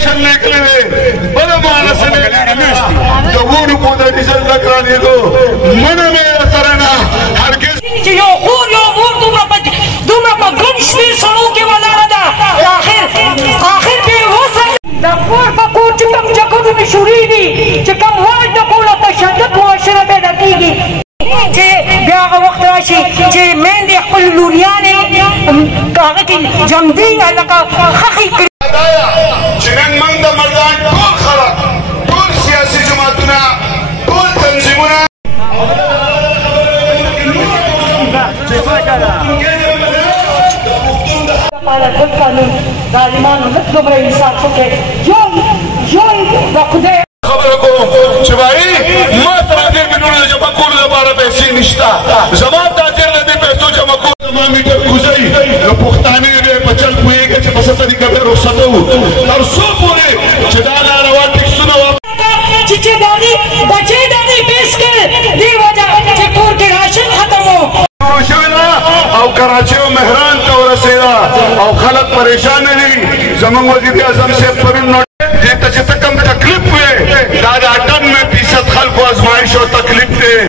راشن نکلے بڑا مانا سے نکلے جوون پودا ڈیزل لکرانے دو من میں سرنا ہرگز یو خور یو مور دومرا پا گنش بھی سنو کے والا دا آخر بے وصل دا کور پا کور چکم جکدو نشوری دی چکم وارد دا کولا تشدد معاشرہ پیدا کی گی چه بیاغ وقت راشی چه من دی اقبل لوریانی کاغتی جمدین لکا خخی کری چنن من دا مردان طول خلق طول سیاسی جماعتنا طول تنظیمنا پالا کل قانون ظالمانو نتلو برای انسان سکے جوئی دا خدای خبر کو چبائی ما تراجر منون جمع کول دبارا پیسی نشتا زمان تاجر لدی پیسو جمع کول زمان میٹر گزئی پختانی دے پچل پوئے گے چھ بسا طریقہ بے رخصتو ترسو پورے چدانا روان ٹک سنو چچے دادی بچے دادی بیس کر دی وجہ چھ کور کے راشن ختم ہو او کراچی و مہران تا رسیدہ او خلق پریشان نہیں زمان وزیر اعظم سے پرن